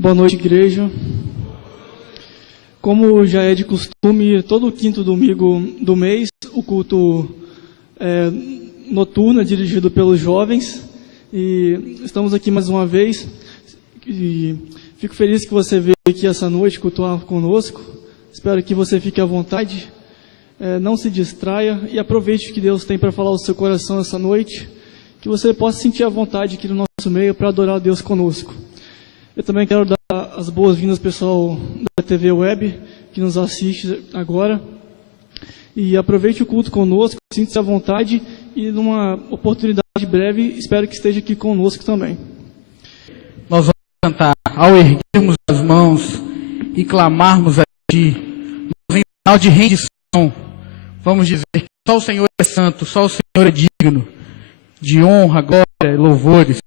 Boa noite, igreja. Como já é de costume, todo quinto domingo do mês, o culto noturno é dirigido pelos jovens. E estamos aqui mais uma vez. E fico feliz que você veio aqui essa noite cultuar conosco. Espero que você fique à vontade, não se distraia e aproveite o que Deus tem para falar ao seu coração essa noite. Que você possa sentir a vontade aqui no nosso meio para adorar a Deus conosco. Eu também quero dar as boas-vindas ao pessoal da TV Web, que nos assiste agora. E aproveite o culto conosco, sinta-se à vontade e numa oportunidade breve, espero que esteja aqui conosco também. Nós vamos cantar ao erguermos as mãos e clamarmos a Ti, em sinal de rendição. Vamos dizer que só o Senhor é santo, só o Senhor é digno de honra, glória e louvores.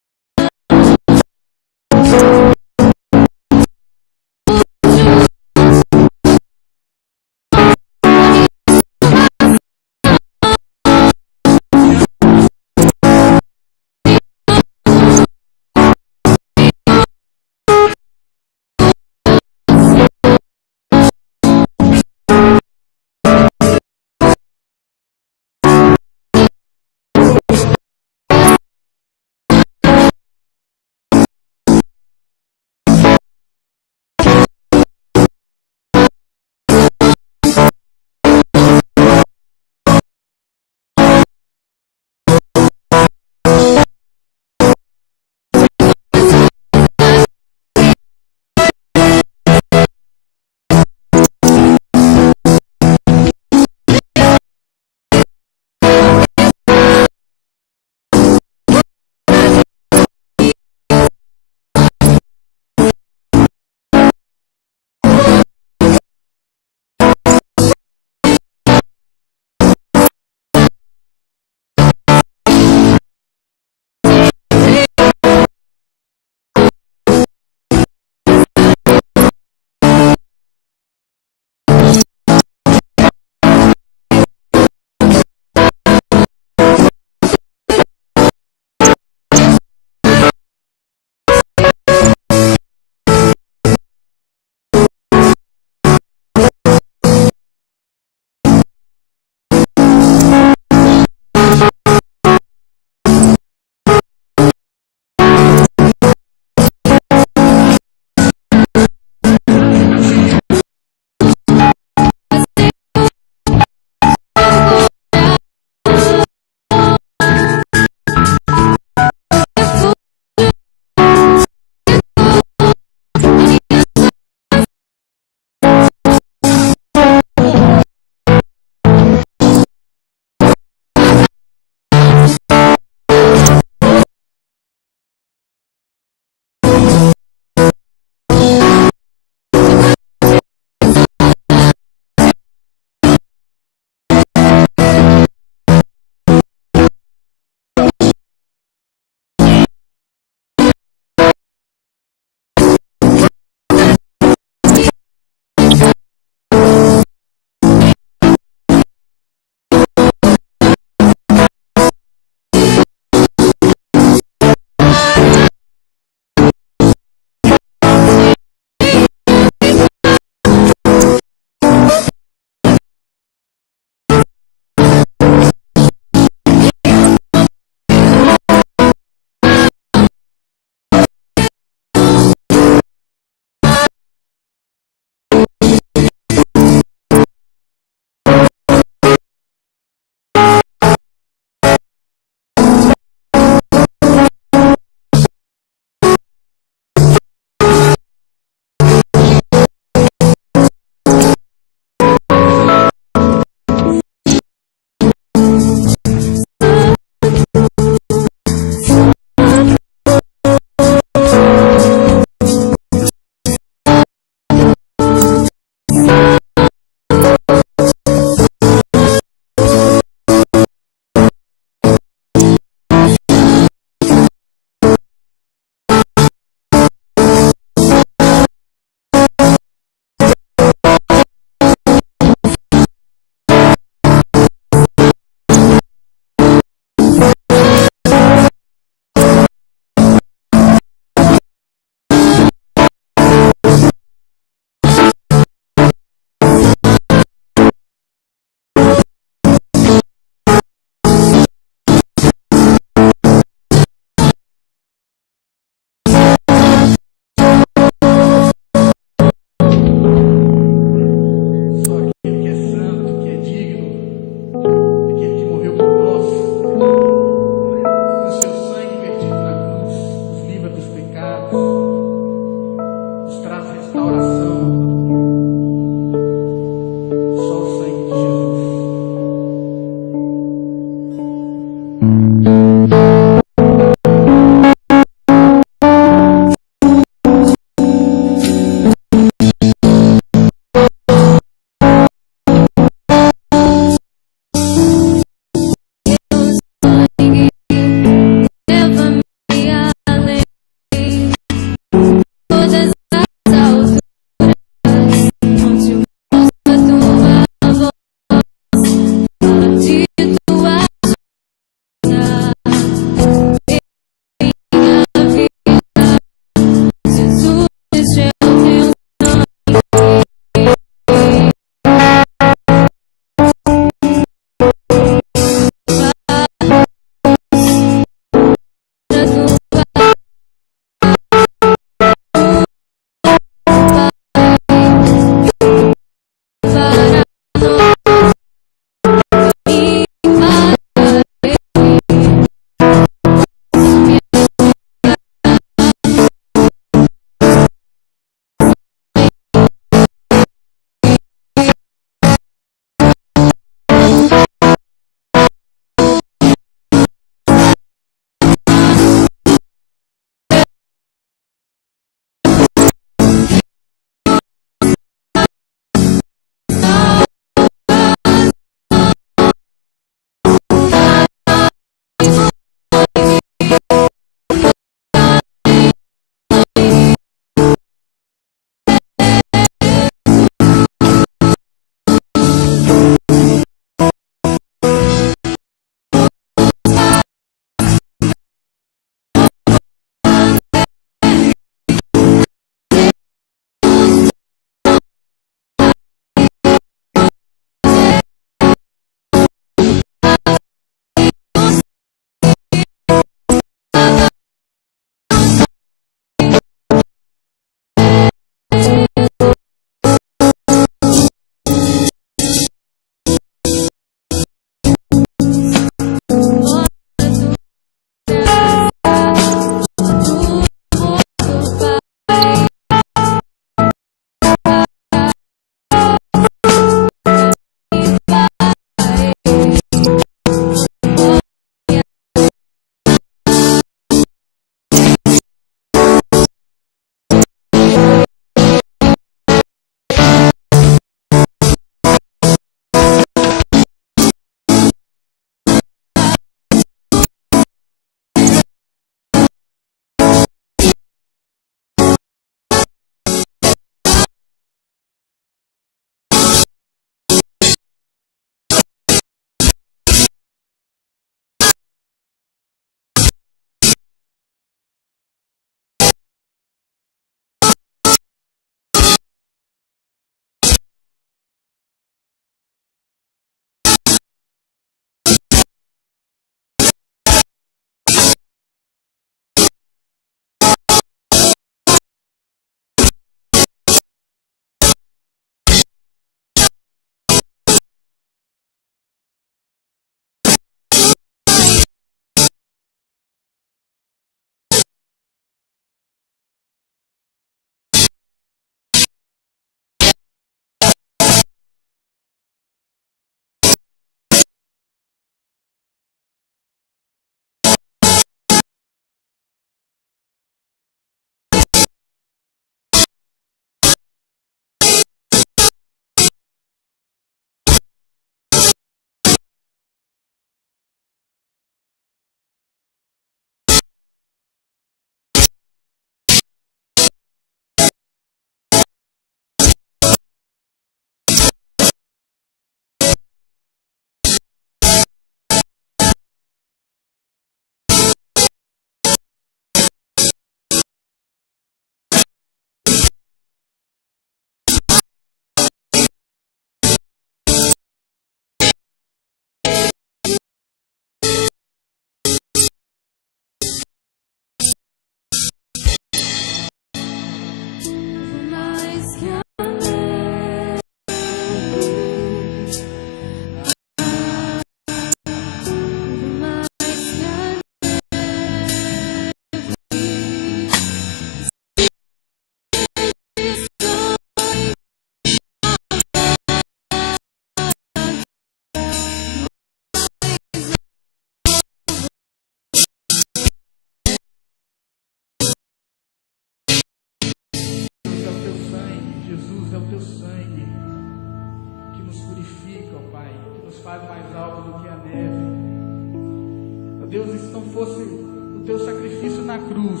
fosse o teu sacrifício na cruz,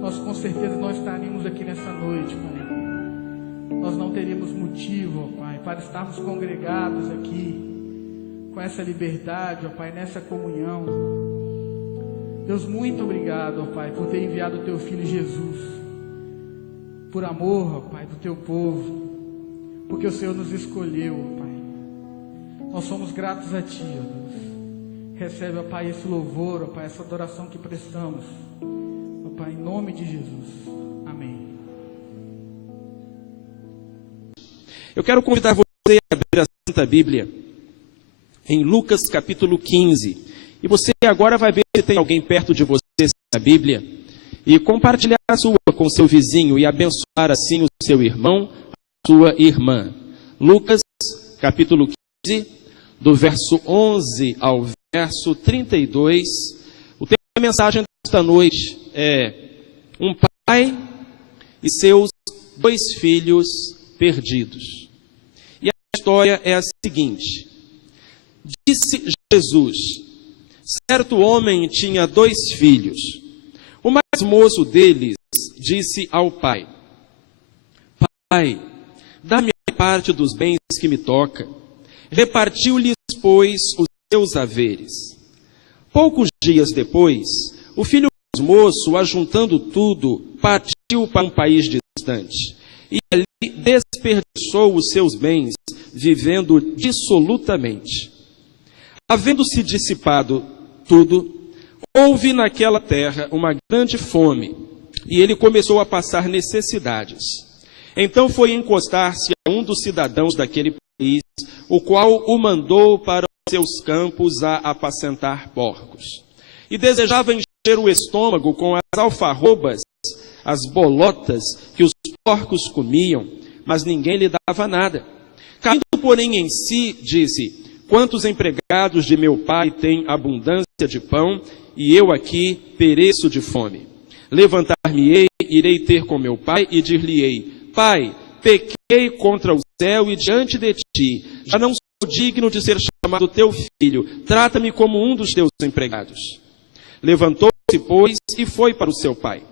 nós com certeza não estaríamos aqui nessa noite, Pai. Nós não teríamos motivo, ó Pai, para estarmos congregados aqui, com essa liberdade, ó Pai, nessa comunhão. Deus, muito obrigado, ó Pai, por ter enviado o teu Filho Jesus, por amor, ó Pai, do teu povo, porque o Senhor nos escolheu, ó Pai. Nós somos gratos a Ti, ó Deus. Recebe, ó Pai, esse louvor, ó Pai, essa adoração que prestamos, ó Pai, em nome de Jesus. Amém. Eu quero convidar você a abrir a Santa Bíblia em Lucas capítulo 15. E você agora vai ver se tem alguém perto de você na Bíblia e compartilhar a sua com seu vizinho e abençoar assim o seu irmão, a sua irmã. Lucas capítulo 15, do verso 11 ao verso 32. O tema da mensagem desta noite é um pai e seus 2 filhos perdidos. E a história é a seguinte: disse Jesus: certo homem tinha 2 filhos. O mais moço deles disse ao pai: Pai, dá-me a parte dos bens que me toca. Repartiu-lhes, pois, os seus haveres. Poucos dias depois, o filho mais moço, ajuntando tudo, partiu para um país distante. E ali desperdiçou os seus bens, vivendo dissolutamente. Havendo-se dissipado tudo, houve naquela terra uma grande fome, e ele começou a passar necessidades. Então foi encostar-se a um dos cidadãos daquele país, o qual o mandou para os seus campos a apacentar porcos. E desejava encher o estômago com as alfarrobas, as bolotas que os porcos comiam, mas ninguém lhe dava nada. Caindo, porém, em si, disse: quantos empregados de meu pai têm abundância de pão, e eu aqui pereço de fome. Levantar-me-ei, irei ter com meu pai, e dir-lhe-ei: Pai, pequei contra o céu e diante de ti, já não sou digno de ser chamado teu filho, trata-me como um dos teus empregados. Levantou-se, pois, e foi para o seu pai.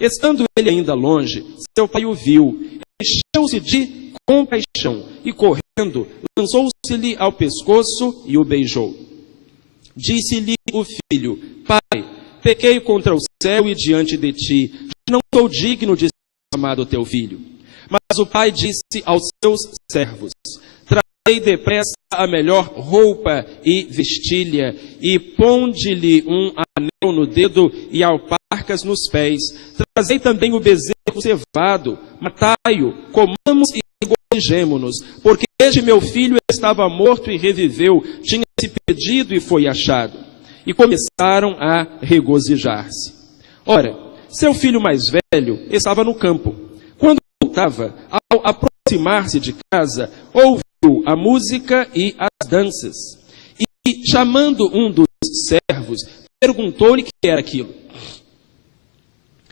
Estando ele ainda longe, seu pai o viu, encheu-se de compaixão, e correndo, lançou-se-lhe ao pescoço e o beijou. Disse-lhe o filho: Pai, pequei contra o céu e diante de ti, já não sou digno de ser chamado teu filho. Mas o pai disse aos seus servos: trazei depressa a melhor roupa e vestilha, e ponde-lhe um anel no dedo e alparcas nos pés. Trazei também o bezerro cevado, matai-o, comamos e regozijemo-nos, porque este meu filho estava morto e reviveu, tinha se perdido e foi achado. E começaram a regozijar-se. Ora, seu filho mais velho estava no campo. Quando voltava, ao aproximar-se de casa, ouviu a música e as danças. E, chamando um dos servos, perguntou-lhe o que era aquilo.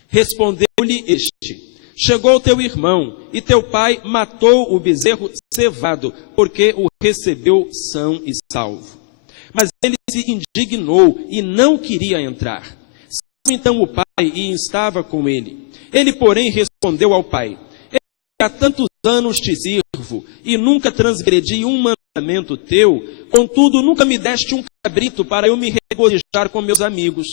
Respondeu-lhe este: chegou teu irmão, e teu pai matou o bezerro cevado, porque o recebeu são e salvo. Mas ele se indignou e não queria entrar. Saiu então o pai e estava com ele. Ele, porém, respondeu ao pai: há tantos anos te sirvo, e nunca transgredi um mandamento teu, contudo nunca me deste um cabrito para eu me regozijar com meus amigos.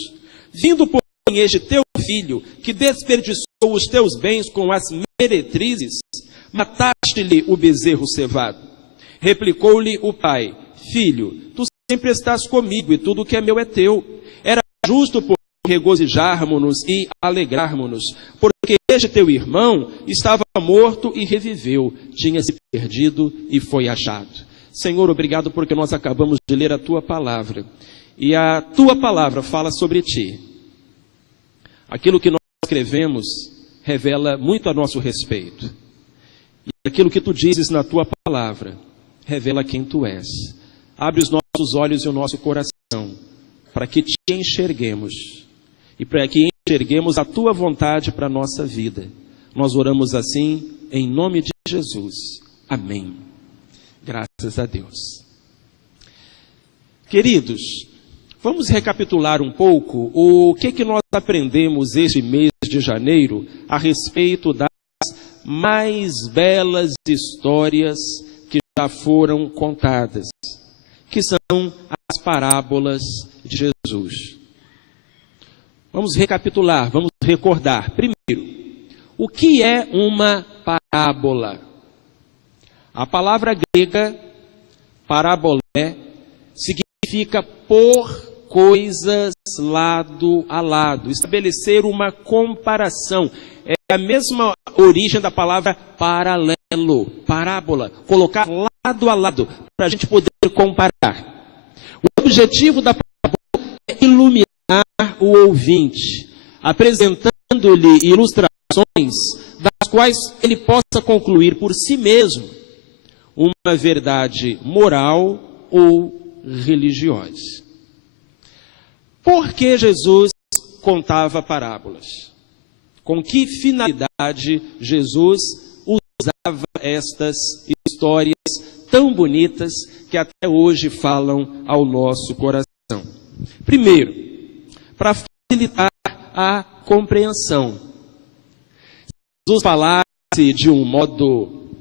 Vindo, porém, este teu filho, que desperdiçou os teus bens com as meretrizes, mataste-lhe o bezerro cevado. Replicou-lhe o pai: filho, tu sempre estás comigo, e tudo que é meu é teu. Era justo, por regozijarmos-nos e alegrarmos-nos, porque este teu irmão estava morto e reviveu, tinha se perdido e foi achado. Senhor, obrigado porque nós acabamos de ler a tua palavra, e a tua palavra fala sobre ti. Aquilo que nós escrevemos revela muito a nosso respeito, e aquilo que tu dizes na tua palavra revela quem tu és. Abre os nossos olhos e o nosso coração para que te enxerguemos e para que enxerguemos a tua vontade para a nossa vida. Nós oramos assim em nome de Jesus. Amém. Graças a Deus. Queridos, Vamos recapitular um pouco o que nós aprendemos este mês de janeiro a respeito das mais belas histórias que já foram contadas, que são as parábolas de Jesus. Vamos recapitular, vamos recordar. Primeiro, o que é uma parábola? A palavra grega, parabolé, significa pôr coisas lado a lado, estabelecer uma comparação. É a mesma origem da palavra paralelo, parábola, colocar lado a lado, para a gente poder comparar. O objetivo da parábola é iluminar o ouvinte, apresentando-lhe ilustrações das quais ele possa concluir por si mesmo uma verdade moral ou religiosa. Por que Jesus contava parábolas? Com que finalidade Jesus usava estas histórias tão bonitas que até hoje falam ao nosso coração? Primeiro, para facilitar a compreensão. Se Jesus falasse de um modo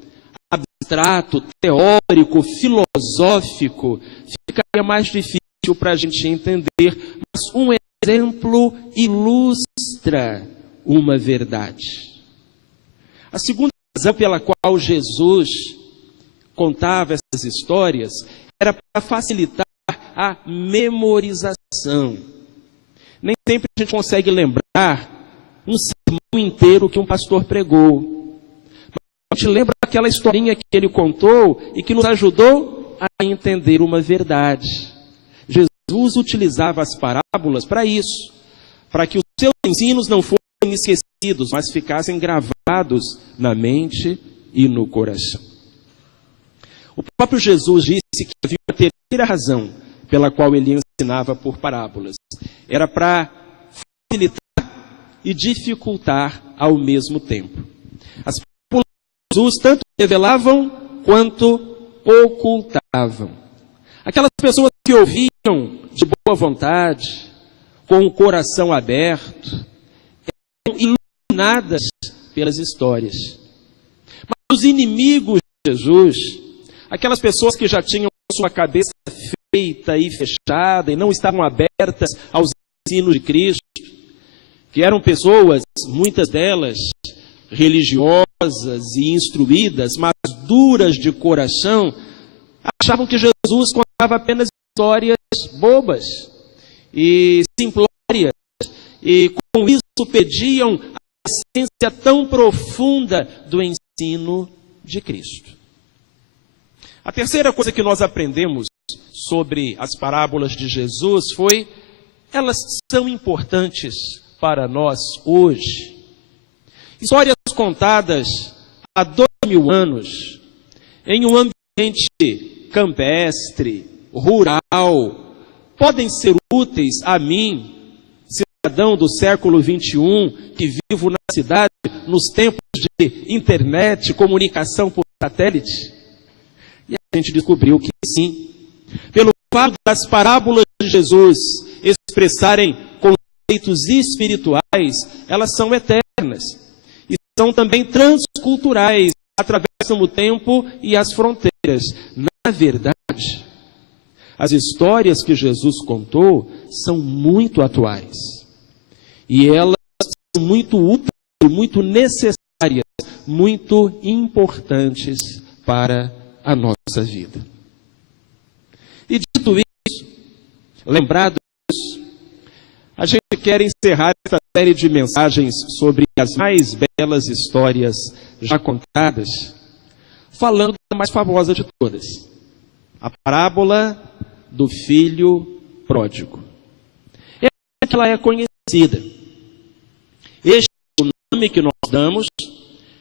abstrato, teórico, filosófico, ficaria mais difícil para a gente entender, mas um exemplo ilustra uma verdade. A segunda razão pela qual Jesus contava essas histórias era para facilitar a memorização. Nem sempre a gente consegue lembrar um sermão inteiro que um pastor pregou. Mas a gente lembra aquela historinha que ele contou e que nos ajudou a entender uma verdade. Jesus utilizava as parábolas para isso, para que os seus ensinos não fossem esquecidos, mas ficassem gravados na mente e no coração. O próprio Jesus disse que havia uma terceira razão pela qual ele ensinava por parábolas. Era para facilitar e dificultar ao mesmo tempo. As parábolas de Jesus tanto revelavam quanto ocultavam. Aquelas pessoas que ouviam de boa vontade, com o coração aberto, eram iluminadas pelas histórias. Mas os inimigos de Jesus, aquelas pessoas que já tinham sua cabeça feita e fechada e não estavam abertas aos ensinos de Cristo, que eram pessoas, muitas delas, religiosas e instruídas, mas duras de coração, achavam que Jesus contava apenas histórias bobas e simplórias, e com isso pediam a essência tão profunda do ensino de Cristo. A terceira coisa que nós aprendemos sobre as parábolas de Jesus foi: elas são importantes para nós hoje. Histórias contadas há 2000 anos, em um ambiente campestre, rural, podem ser úteis a mim, cidadão do século XXI, que vivo na cidade, nos tempos de internet, comunicação por satélite. E a gente descobriu que sim. Pelo fato das parábolas de Jesus expressarem conceitos espirituais, elas são eternas. E são também transculturais, atravessam o tempo e as fronteiras. Na verdade, as histórias que Jesus contou são muito atuais. E elas são muito úteis, muito necessárias, muito importantes para a nossa vida. E dito isso, lembrado disso, a gente quer encerrar essa série de mensagens sobre as mais belas histórias já contadas, falando da mais famosa de todas, a parábola do filho pródigo. Ela é conhecida. Este é o nome que nós damos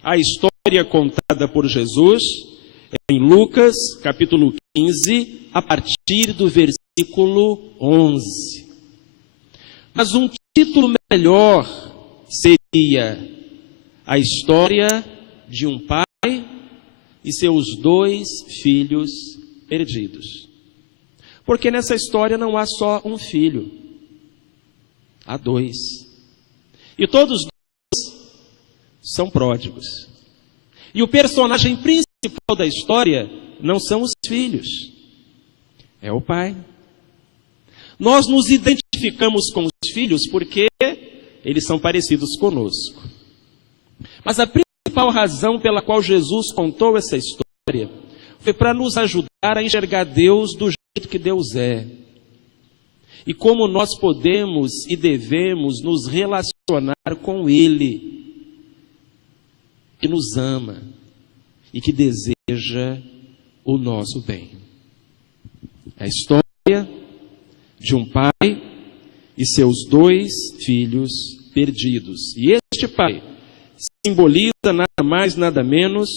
à história contada por Jesus em Lucas, capítulo 15, a partir do versículo 11. Mas um título melhor seria a história de um pai e seus 2 filhos perdidos. Porque nessa história não há só um filho, há dois. E todos dois são pródigos. E o personagem principal da história não são os filhos, é o pai. Nós nos identificamos com os filhos porque eles são parecidos conosco. Mas a principal razão pela qual Jesus contou essa história foi para nos ajudar a enxergar Deus do jeito que Deus é. E como nós podemos e devemos nos relacionar com Ele, que nos ama e que deseja o nosso bem. A história de um pai e seus dois filhos perdidos. E este pai simboliza nada mais, nada menos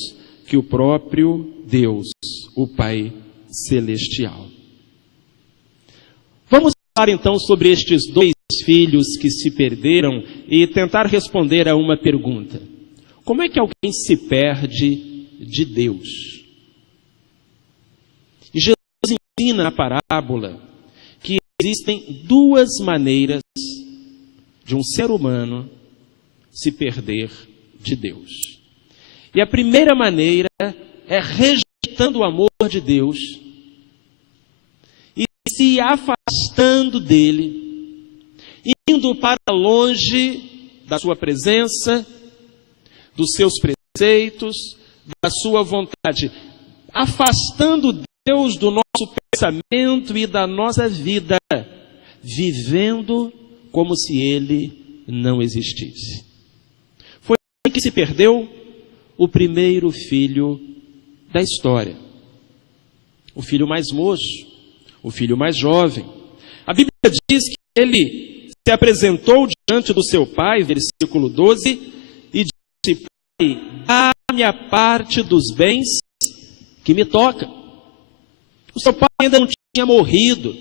que o próprio Deus, o Pai Celestial. Vamos falar então sobre estes dois filhos que se perderam e tentar responder a uma pergunta. Como é que alguém se perde de Deus? E Jesus ensina na parábola que existem duas maneiras de um ser humano se perder de Deus. E a primeira maneira é rejeitando o amor de Deus e se afastando dele, indo para longe da sua presença, dos seus preceitos, da sua vontade, afastando Deus do nosso pensamento e da nossa vida, vivendo como se Ele não existisse. Foi aí que se perdeu o primeiro filho da história. O filho mais moço, o filho mais jovem. A Bíblia diz que ele se apresentou diante do seu pai, versículo 12, e disse: Pai, dá-me a parte dos bens que me toca. O seu pai ainda não tinha morrido.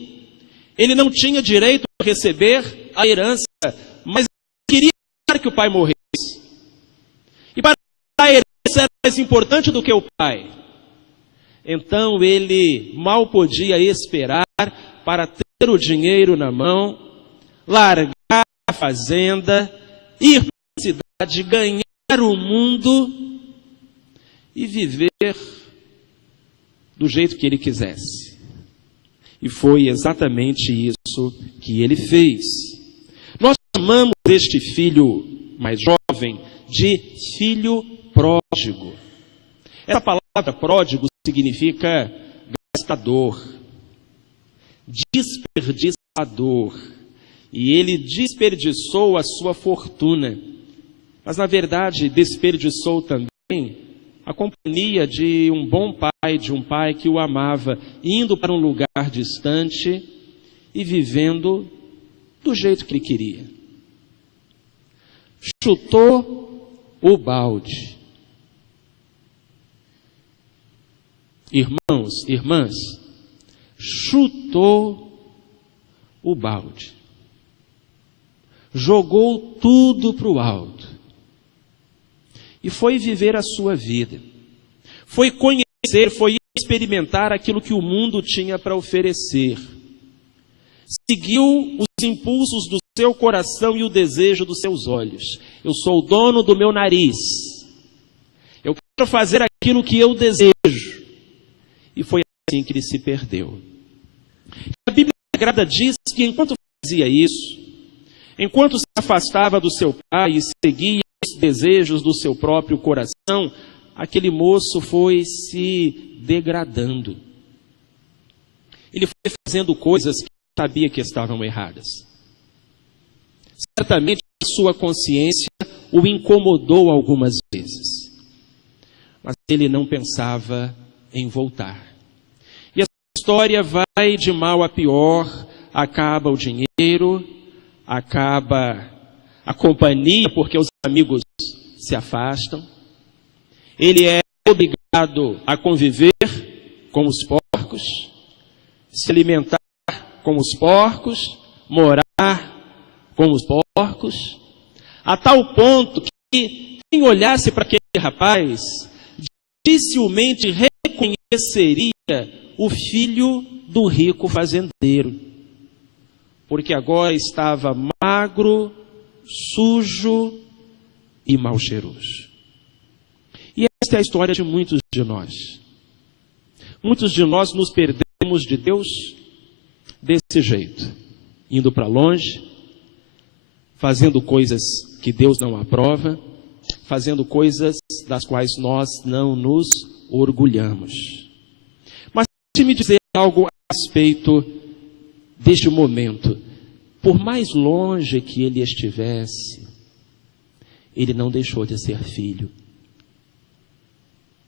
Ele não tinha direito a receber a herança, mas queria que o pai morresse. E para a herança era mais importante do que o pai. Então ele mal podia esperar para ter o dinheiro na mão, largar a fazenda, ir para a cidade, ganhar o mundo e viver do jeito que ele quisesse. E foi exatamente isso que ele fez. Nós chamamos este filho mais jovem de filho pródigo. Essa palavra pródigo significa gastador, desperdiçador. E ele desperdiçou a sua fortuna. Mas na verdade desperdiçou também a companhia de um bom pai, de um pai que o amava, indo para um lugar distante e vivendo do jeito que ele queria. Chutou o balde. Irmãos, irmãs, chutou o balde. Jogou tudo para o alto. E foi viver a sua vida. Foi conhecer, foi experimentar aquilo que o mundo tinha para oferecer. Seguiu os impulsos do seu coração e o desejo dos seus olhos. Eu sou o dono do meu nariz. Eu quero fazer aquilo que eu desejo. E foi assim que ele se perdeu. A Bíblia Sagrada diz que enquanto fazia isso, enquanto se afastava do seu pai e seguia os desejos do seu próprio coração, aquele moço foi se degradando. Ele foi fazendo coisas que sabia que estavam erradas. Certamente a sua consciência o incomodou algumas vezes. Mas ele não pensava em voltar. E a história vai de mal a pior, acaba o dinheiro, acaba a companhia, porque os amigos se afastam. Ele é obrigado a conviver com os porcos, se alimentar com os porcos, morar com os porcos, a tal ponto que quem olhasse para aquele rapaz dificilmente reconheceria o filho do rico fazendeiro, porque agora estava magro, sujo e mal cheiroso. E esta é a história de muitos de nós. Muitos de nós nos perdemos de Deus desse jeito, indo para longe, fazendo coisas que Deus não aprova, fazendo coisas das quais nós não nos orgulhamos. Mas deixe-me dizer algo a respeito deste momento. Por mais longe que ele estivesse, ele não deixou de ser filho.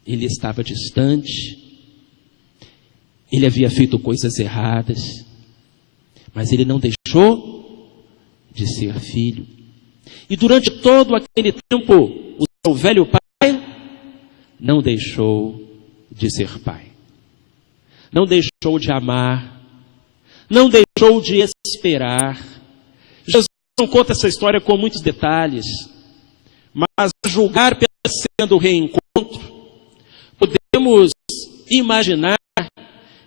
Ele estava distante, ele havia feito coisas erradas, mas ele não deixou de ser filho. E durante todo aquele tempo, o seu velho pai não deixou de ser pai. Não deixou de amar, não deixou de esperar. Jesus não conta essa história com muitos detalhes, mas a julgar pela cena do reencontro, podemos imaginar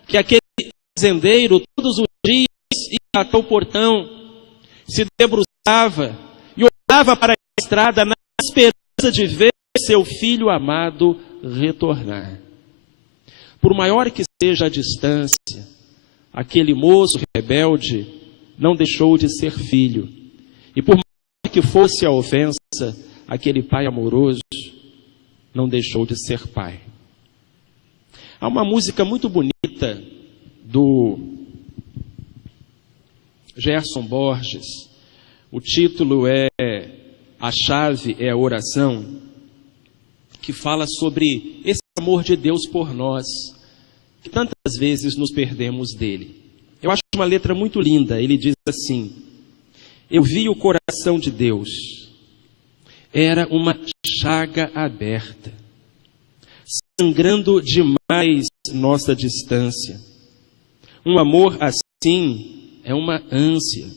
que aquele fazendeiro todos os dias ia até o portão, se debruçava e olhava para a estrada na esperança de ver seu filho amado retornar. Por maior que seja a distância, aquele moço rebelde não deixou de ser filho. E por maior que fosse a ofensa, aquele pai amoroso não deixou de ser pai. Há uma música muito bonita do Gerson Borges. O título é A Chave é a Oração, que fala sobre esse amor de Deus por nós, que tantas vezes nos perdemos dele. Eu acho uma letra muito linda. Ele diz assim: eu vi o coração de Deus, era uma chaga aberta, sangrando demais nossa distância. Um amor assim é uma ânsia,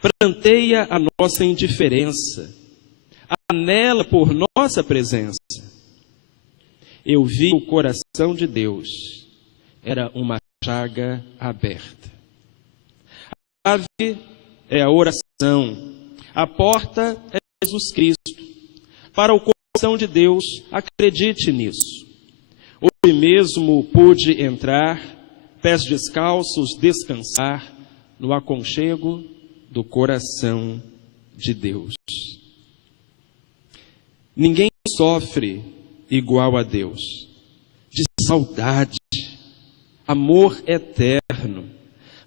pranteia a nossa indiferença, anela por nossa presença. Eu vi o coração de Deus, era uma chaga aberta. A chave é a oração, a porta é Jesus Cristo. Para o coração de Deus, acredite nisso. Hoje mesmo pude entrar, pés descalços, descansar no aconchego do coração de Deus. Ninguém sofre igual a Deus, de saudade, amor eterno,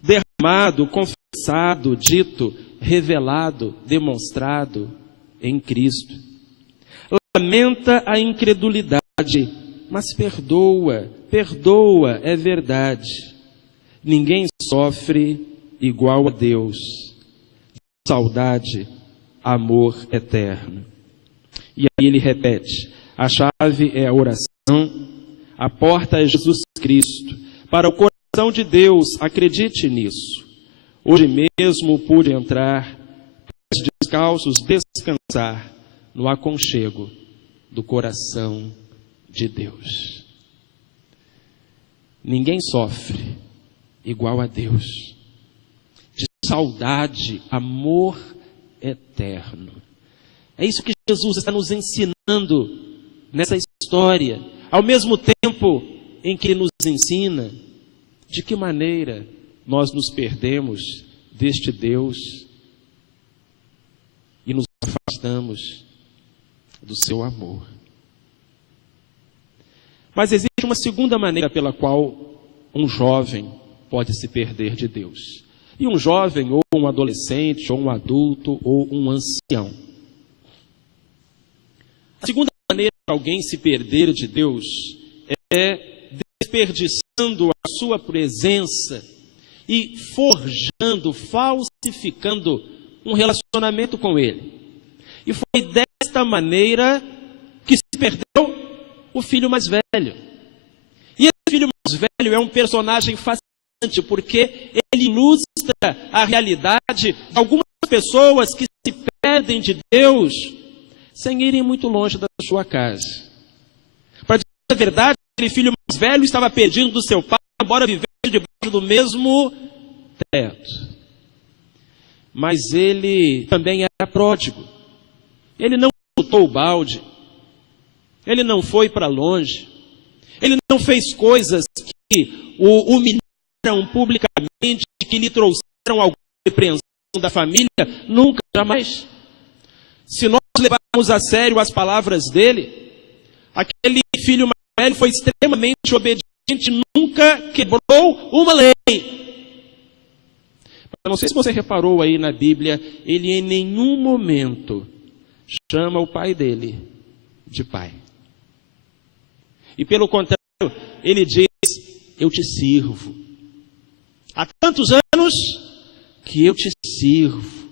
derramado, confessado, dito, revelado, demonstrado em Cristo. Lamenta a incredulidade, mas perdoa, é verdade. Ninguém sofre igual a Deus, de saudade, amor eterno. E aí ele repete: a chave é a oração, a porta é Jesus Cristo. Para o coração de Deus, acredite nisso. Hoje mesmo pude entrar, pés descalços, descansar no aconchego do coração de Deus. Ninguém sofre igual a Deus, de saudade, amor eterno. É isso que Jesus está nos ensinando nessa história. Ao mesmo tempo em que Ele nos ensina de que maneira nós nos perdemos deste Deus e nos afastamos do seu amor. Mas existe uma segunda maneira pela qual um jovem pode se perder de Deus. E um jovem, ou um adolescente, ou um adulto, ou um ancião. A segunda maneira de alguém se perder de Deus é desperdiçando a sua presença e forjando, falsificando um relacionamento com Ele. E foi desta maneira que se perdeu o filho mais velho. E esse filho mais velho é um personagem fascinante, porque ele ilustra a realidade de algumas pessoas que se perdem de Deus sem irem muito longe da sua casa. Para dizer a verdade, aquele filho mais velho estava perdido do seu pai, embora vivesse debaixo do mesmo teto. Mas ele também era pródigo. Ele não chutou o balde. Ele não foi para longe. Ele não fez coisas que o humilharam publicamente, que lhe trouxeram alguma repreensão da família. Nunca, jamais. Se nós levarmos a sério as palavras dele, aquele filho mais velho foi extremamente obediente, nunca quebrou uma lei. Eu não sei se você reparou aí na Bíblia, ele em nenhum momento chama o pai dele de pai. E pelo contrário, ele diz, eu te sirvo. Há tantos anos que eu te sirvo.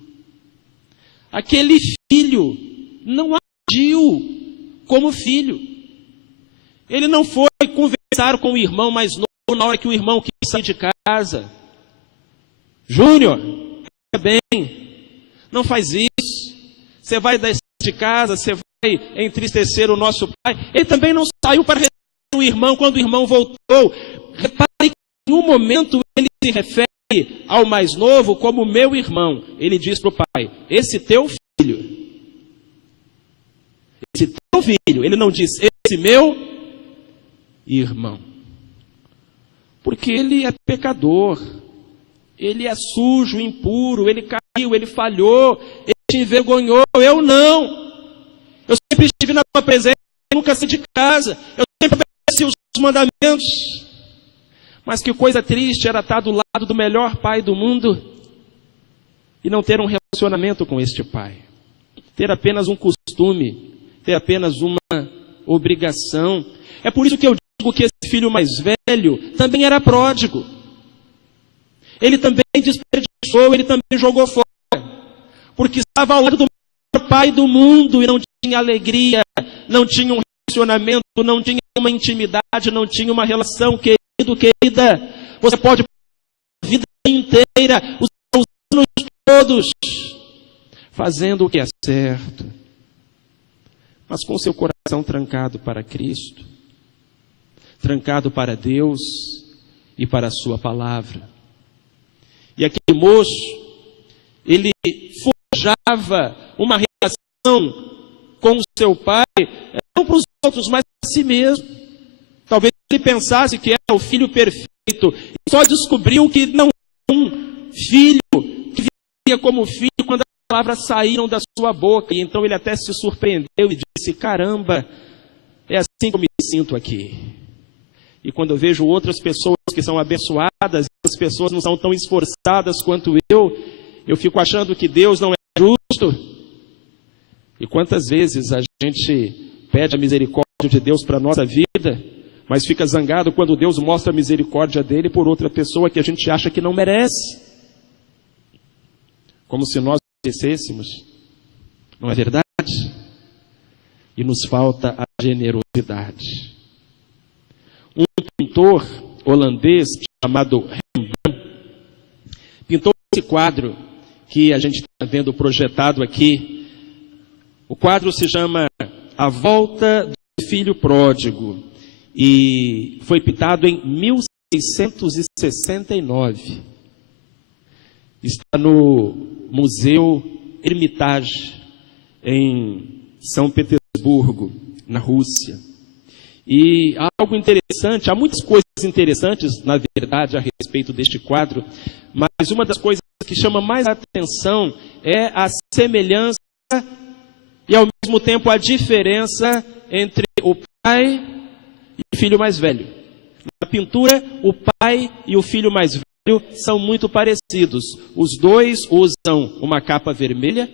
Aquele filho não agiu como filho. Ele não foi conversar com o irmão mais novo na hora que o irmão quis sair de casa. Júnior, bem, não faz isso. Você vai descer de casa, você vai entristecer o nosso pai. Ele também não saiu para receber o irmão quando o irmão voltou. Repare que em um momento ele se refere ao mais novo como meu irmão. Ele diz para o pai, esse teu filho. Esse teu filho. Ele não diz, esse meu irmão. Porque ele é pecador. Ele é sujo, impuro, ele caiu, ele falhou, ele te envergonhou, eu não. Eu sempre estive na tua presença, nunca saí de casa, eu sempre obedeci os mandamentos. Mas que coisa triste era estar do lado do melhor pai do mundo e não ter um relacionamento com este pai. Ter apenas um costume, ter apenas uma obrigação. É por isso que eu digo que esse filho mais velho também era pródigo. Ele também desperdiçou, ele também jogou fora. Porque estava ao lado do maior pai do mundo e não tinha alegria, não tinha um relacionamento, não tinha uma intimidade, não tinha uma relação, querido, querida. Você pode passar a vida inteira, os seus anos todos, fazendo o que é certo, mas com seu coração trancado para Cristo, trancado para Deus e para a sua palavra. E aquele moço, ele forjava uma relação com o seu pai, não para os outros, mas para si mesmo. Talvez ele pensasse que era o filho perfeito, e só descobriu que não era um filho, que vivia como filho quando as palavras saíram da sua boca. E então ele até se surpreendeu e disse, caramba, é assim que eu me sinto aqui. E quando eu vejo outras pessoas que são abençoadas, as pessoas não são tão esforçadas quanto eu fico achando que Deus não é justo. E quantas vezes a gente pede a misericórdia de Deus para a nossa vida, mas fica zangado quando Deus mostra a misericórdia dele por outra pessoa que a gente acha que não merece. Como se nós merecêssemos. Não é verdade? E nos falta a generosidade. Um pintor holandês chamado Rembrandt pintou esse quadro que a gente está vendo projetado aqui. O quadro se chama A Volta do Filho Pródigo e foi pintado em 1669. Está no Museu Hermitage, em São Petersburgo, na Rússia. E algo interessante, há muitas coisas interessantes, na verdade, a respeito deste quadro, mas uma das coisas que chama mais a atenção é a semelhança e, ao mesmo tempo, a diferença entre o pai e o filho mais velho. Na pintura, o pai e o filho mais velho são muito parecidos. Os dois usam uma capa vermelha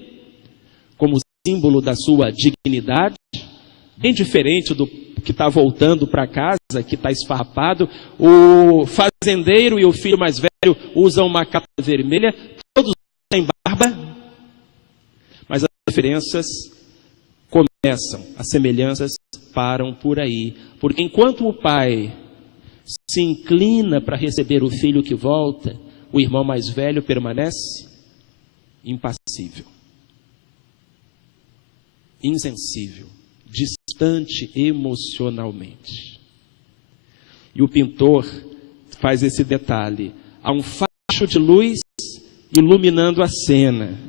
como símbolo da sua dignidade, bem diferente do que está voltando para casa, que está esfarrapado. O fazendeiro e o filho mais velho usam uma capa vermelha, todos têm barba, mas as diferenças começam, as semelhanças param por aí. Porque enquanto o pai se inclina para receber o filho que volta, o irmão mais velho permanece impassível, insensível, distante emocionalmente. E o pintor faz esse detalhe. Há um facho de luz iluminando a cena.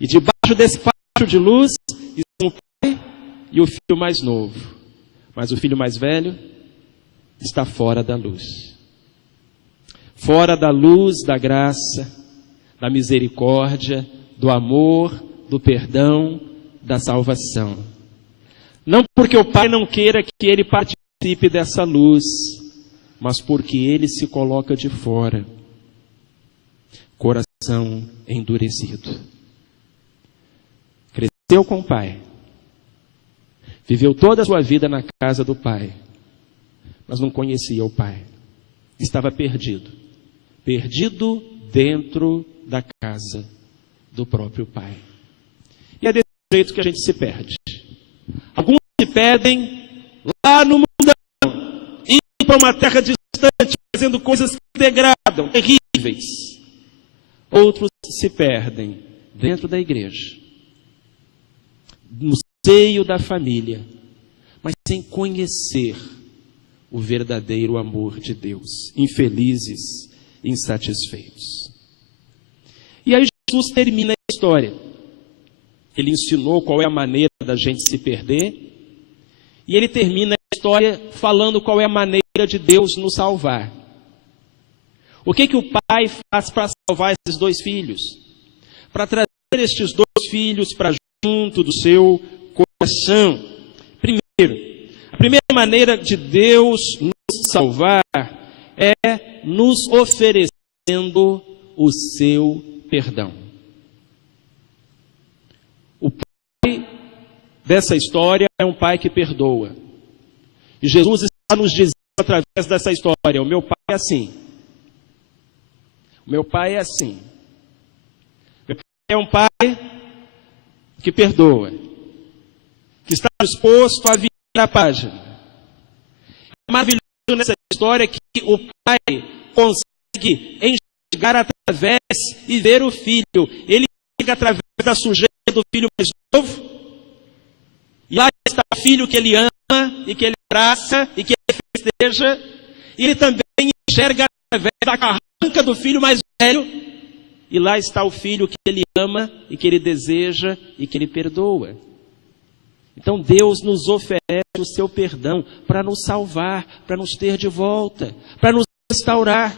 E debaixo desse facho de luz estão o pai e o filho mais novo. Mas o filho mais velho está fora da luz. Fora da luz da graça, da misericórdia, do amor, do perdão, da salvação. Não porque o pai não queira que ele participe dessa luz, mas porque ele se coloca de fora. Coração endurecido. Cresceu com o pai. Viveu toda a sua vida na casa do pai. Mas não conhecia o pai. Estava perdido. Perdido dentro da casa do próprio pai. E é desse jeito que a gente se perde. Alguns se perdem lá no mundão, indo para uma terra distante, fazendo coisas que degradam, terríveis. Outros se perdem dentro da igreja, no seio da família, mas sem conhecer o verdadeiro amor de Deus, infelizes, insatisfeitos. E aí Jesus termina a história. Ele ensinou qual é a maneira da gente se perder, e ele termina a história falando qual é a maneira de Deus nos salvar. O que o pai faz para salvar esses dois filhos? Para trazer estes dois filhos para junto do seu coração. Primeiro, a primeira maneira de Deus nos salvar é nos oferecendo o seu perdão. O pai dessa história é um pai que perdoa. E Jesus está nos dizendo através dessa história: o meu pai é assim. O meu pai é assim. Meu pai é um pai que perdoa, que está disposto a virar a página. É maravilhoso nessa história que o pai consegue enxergar através e ver o filho. Ele enxerga através da sujeira do filho mais novo. E lá está o filho que ele ama e que ele abraça e que ele festeja. E ele também enxerga através da carranca do filho mais velho. E lá está o filho que ele ama e que ele deseja e que ele perdoa. Então Deus nos oferece o seu perdão para nos salvar, para nos ter de volta, para nos restaurar,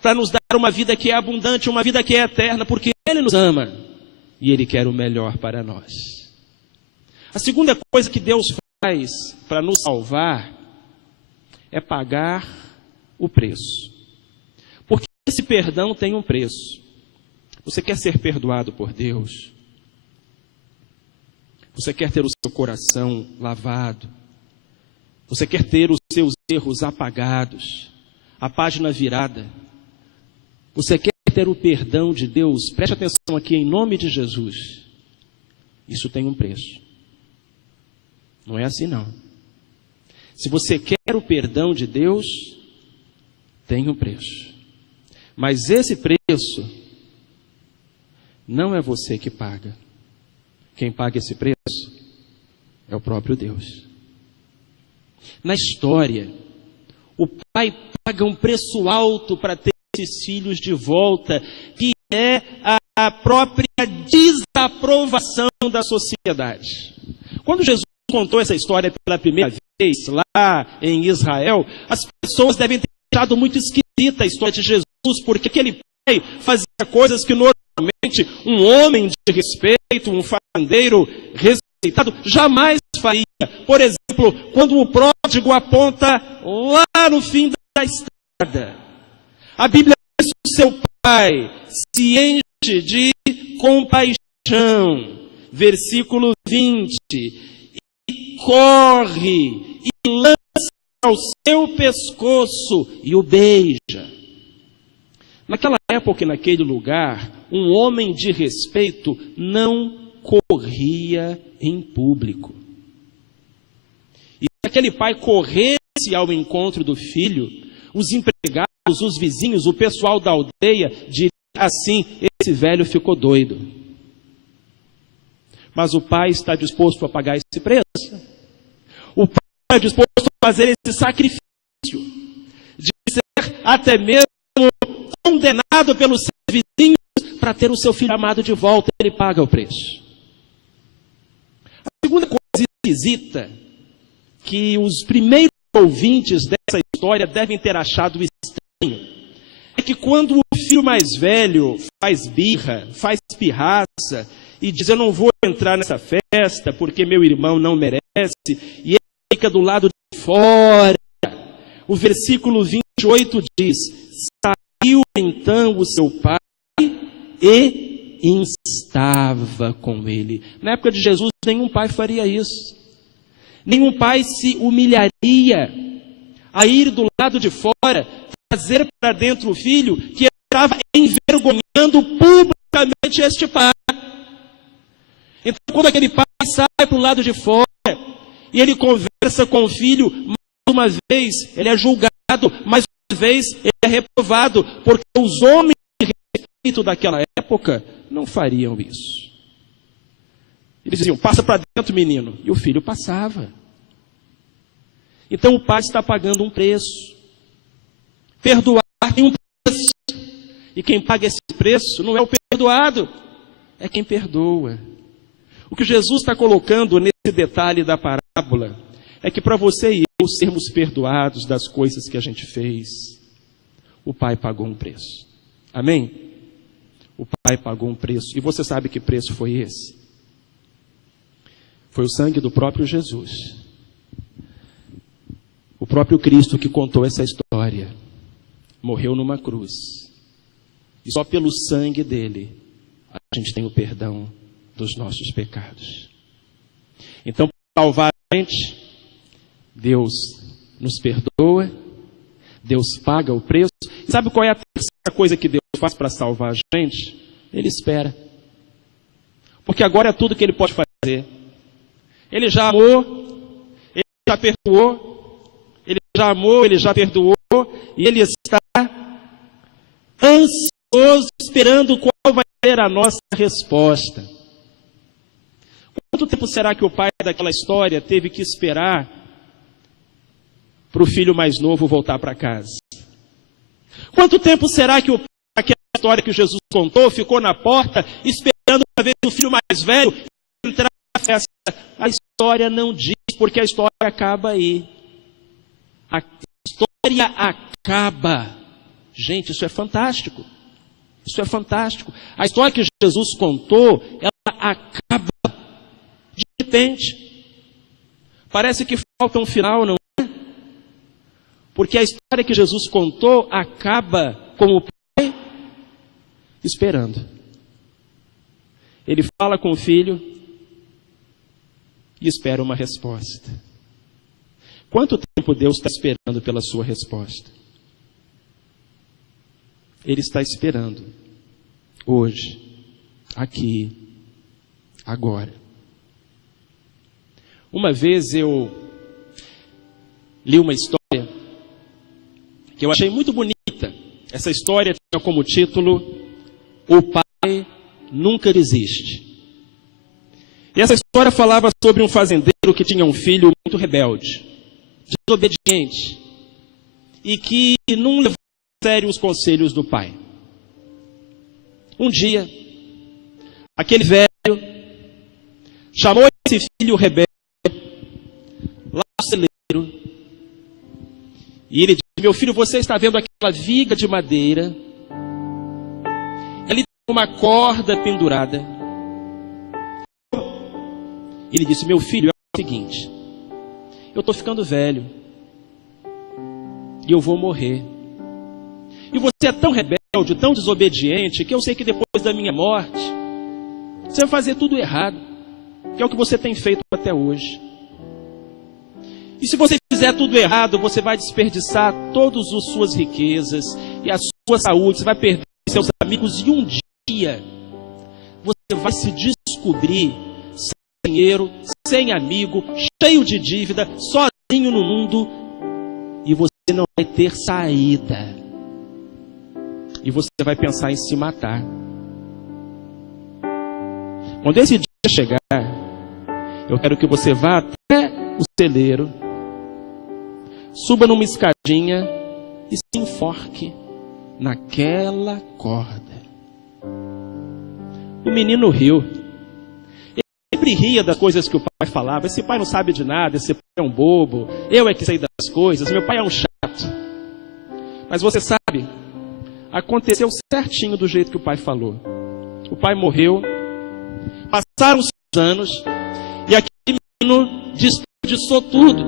para nos dar uma vida que é abundante, uma vida que é eterna, porque Ele nos ama e Ele quer o melhor para nós. A segunda coisa que Deus faz para nos salvar é pagar o preço. Porque esse perdão tem um preço. Você quer ser perdoado por Deus? Você quer ter o seu coração lavado? Você quer ter os seus erros apagados? A página virada? Você quer ter o perdão de Deus? Preste atenção aqui, em nome de Jesus. Isso tem um preço. Não é assim não. Se você quer o perdão de Deus, tem um preço. Mas esse preço não é você que paga. Quem paga esse preço é o próprio Deus. Na história, o pai paga um preço alto para ter esses filhos de volta, que é a própria desaprovação da sociedade. Quando Jesus contou essa história pela primeira vez lá em Israel, as pessoas devem ter achado muito esquisita a história de Jesus, porque aquele pai fazia coisas que normalmente um homem de respeito, um fazendeiro respeitado, jamais faria. Por exemplo, quando o pródigo aponta lá no fim da estrada, a Bíblia diz que o seu pai se enche de compaixão, versículo 20, e corre e lança ao seu pescoço e o beija. Naquela época e naquele lugar, um homem de respeito não corria em público. E se aquele pai corresse ao encontro do filho, os empregados, os vizinhos, o pessoal da aldeia diriam assim: esse velho ficou doido. Mas o pai está disposto a pagar esse preço. O pai está disposto a fazer esse sacrifício de ser até mesmo condenado pelos seus vizinhos para ter o seu filho amado de volta. Ele paga o preço. A segunda coisa esquisita que os primeiros ouvintes dessa história devem ter achado estranho é que quando o filho mais velho faz birra, faz pirraça e diz: eu não vou entrar nessa festa porque meu irmão não merece, e ele fica do lado de fora, o versículo 28 diz: saiu então o seu pai e instava com ele. Na época de Jesus, nenhum pai faria isso. Nenhum pai se humilharia a ir do lado de fora, trazer para dentro o filho que estava envergonhando publicamente este pai. Então, quando aquele pai sai para o lado de fora e ele conversa com o filho, mais uma vez ele é julgado, mais uma vez ele é reprovado, porque os homens de respeito daquela época não fariam isso. Eles diziam: passa para dentro, menino. E o filho passava. Então o pai está pagando um preço. Perdoar tem um preço. E quem paga esse preço não é o perdoado, é quem perdoa. O que Jesus está colocando nesse detalhe da parábola é que para você e eu sermos perdoados das coisas que a gente fez, o pai pagou um preço. Amém? O pai pagou um preço. E você sabe que preço foi esse? Foi o sangue do próprio Jesus. O próprio Cristo que contou essa história. Morreu numa cruz. E só pelo sangue dele a gente tem o perdão dos nossos pecados. Então, para salvar a gente, Deus nos perdoa, Deus paga o preço. E sabe qual é a terceira coisa que Deus faz para salvar a gente? Ele espera. Porque agora é tudo que ele pode fazer. Ele já amou, ele já perdoou, ele já amou, ele já perdoou, e ele está ansioso, esperando qual vai ser a nossa resposta. Quanto tempo será que o pai daquela história teve que esperar para o filho mais novo voltar para casa? Quanto tempo será que o pai daquela história que Jesus contou ficou na porta esperando para ver o filho mais velho entrar na festa? A história não diz, porque a história acaba aí. A história acaba. Gente, isso é fantástico. Isso é fantástico. A história que Jesus contou, ela acaba de repente. Parece que falta um final, não é? Porque a história que Jesus contou acaba com o pai esperando. Ele fala com o filho e espera uma resposta. Quanto tempo Deus está esperando pela sua resposta? Ele está esperando hoje, aqui, agora. Uma vez eu li uma história que eu achei muito bonita. Essa história tinha como título: O Pai Nunca Desiste. E essa história falava sobre um fazendeiro que tinha um filho muito rebelde, desobediente, e que não levava a sério os conselhos do pai. Um dia, aquele velho chamou esse filho rebelde lá no celeiro, e ele disse: meu filho, você está vendo aquela viga de madeira? Ali tem uma corda pendurada. Ele disse: meu filho, é o seguinte, eu estou ficando velho e eu vou morrer. E você é tão rebelde, tão desobediente, que eu sei que depois da minha morte você vai fazer tudo errado, que é o que você tem feito até hoje. E se você fizer tudo errado, você vai desperdiçar todas as suas riquezas e a sua saúde, você vai perder seus amigos, e um dia você vai se descobrir sem dinheiro, sem amigo, cheio de dívida, sozinho no mundo, e você não vai ter saída. E você vai pensar em se matar. Quando esse dia chegar, eu quero que você vá até o celeiro, suba numa escadinha e se enforque naquela corda. O menino riu. Ele sempre ria das coisas que o pai falava. Esse pai não sabe de nada, esse pai é um bobo, eu é que sei das coisas, meu pai é um chato. Mas você sabe, aconteceu certinho do jeito que o pai falou. O pai morreu, passaram os anos, e aquele menino desperdiçou tudo.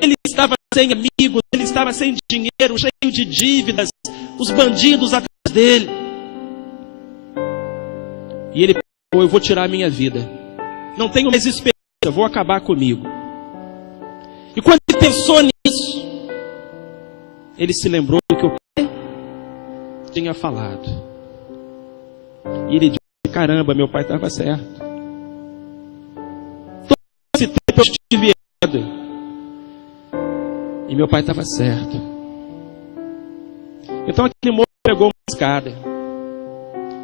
Ele estava sem amigos, ele estava sem dinheiro, cheio de dívidas, os bandidos atrás dele. E ele pensou, eu vou tirar a minha vida. Não tenho mais esperança, vou acabar comigo. E quando ele pensou nisso, ele se lembrou do que o pai tinha falado. E ele disse, caramba, meu pai estava certo. Todo esse tempo eu estive errado. E meu pai estava certo. Então aquele moço pegou uma escada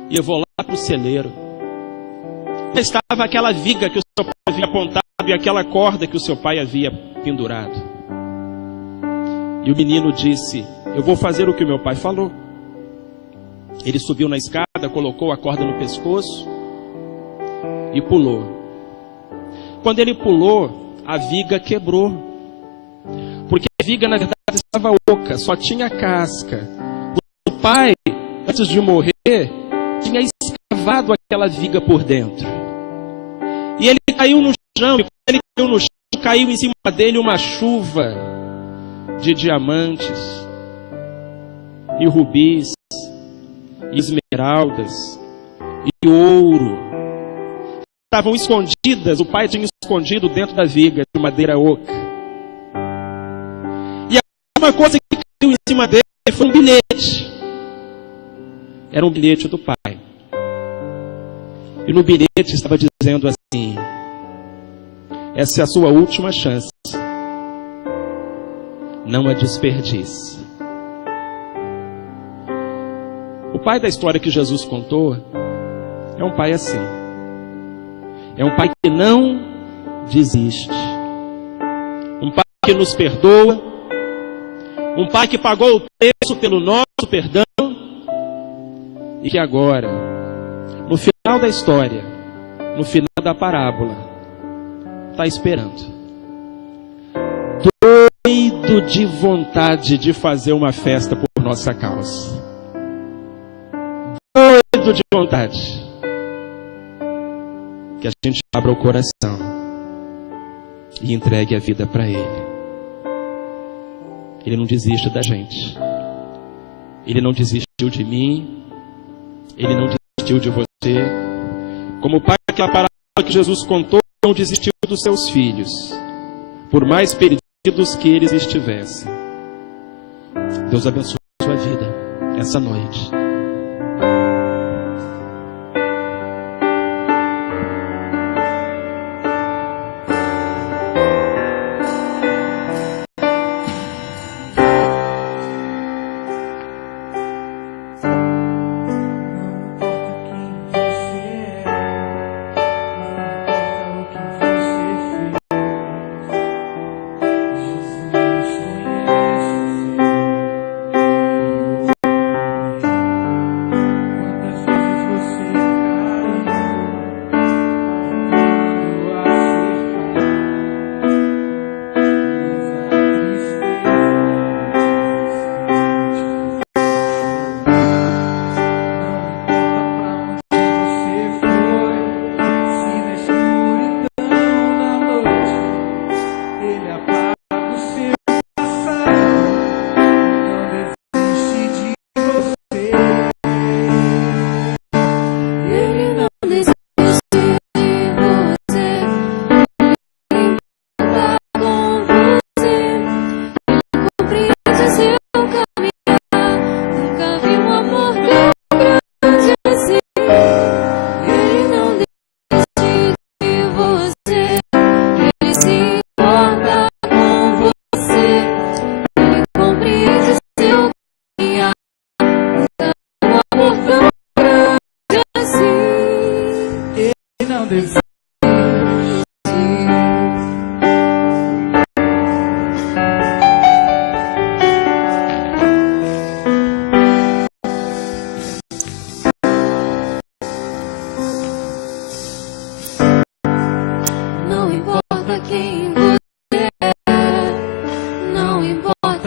e levou lá para o celeiro. Estava aquela viga que o seu pai havia apontado e aquela corda que o seu pai havia pendurado. E o menino disse, eu vou fazer o que o meu pai falou. Ele subiu na escada, colocou a corda no pescoço e pulou. Quando ele pulou, a viga quebrou. Porque a viga, na verdade, estava oca, só tinha casca. O pai, antes de morrer, tinha escavado aquela viga por dentro. E ele caiu no chão, e quando ele caiu no chão, caiu em cima dele uma chuva de diamantes, e rubis, e esmeraldas, e ouro. Estavam escondidas, o pai tinha escondido dentro da viga de madeira oca. Uma coisa que caiu em cima dele foi um bilhete. Era um bilhete do pai. E no bilhete estava dizendo assim, essa é a sua última chance. Não a desperdice. O pai da história que Jesus contou é um pai assim. É um pai que não desiste. Um pai que nos perdoa. Um pai que pagou o preço pelo nosso perdão e que agora, no final da história, no final da parábola, está esperando. Doido de vontade de fazer uma festa por nossa causa. Doido de vontade. Que a gente abra o coração e entregue a vida para Ele. Ele não desiste da gente. Ele não desistiu de mim. Ele não desistiu de você. Como o pai daquela parábola que Jesus contou, não desistiu dos seus filhos, por mais perdidos que eles estivessem. Deus abençoe a sua vida essa noite.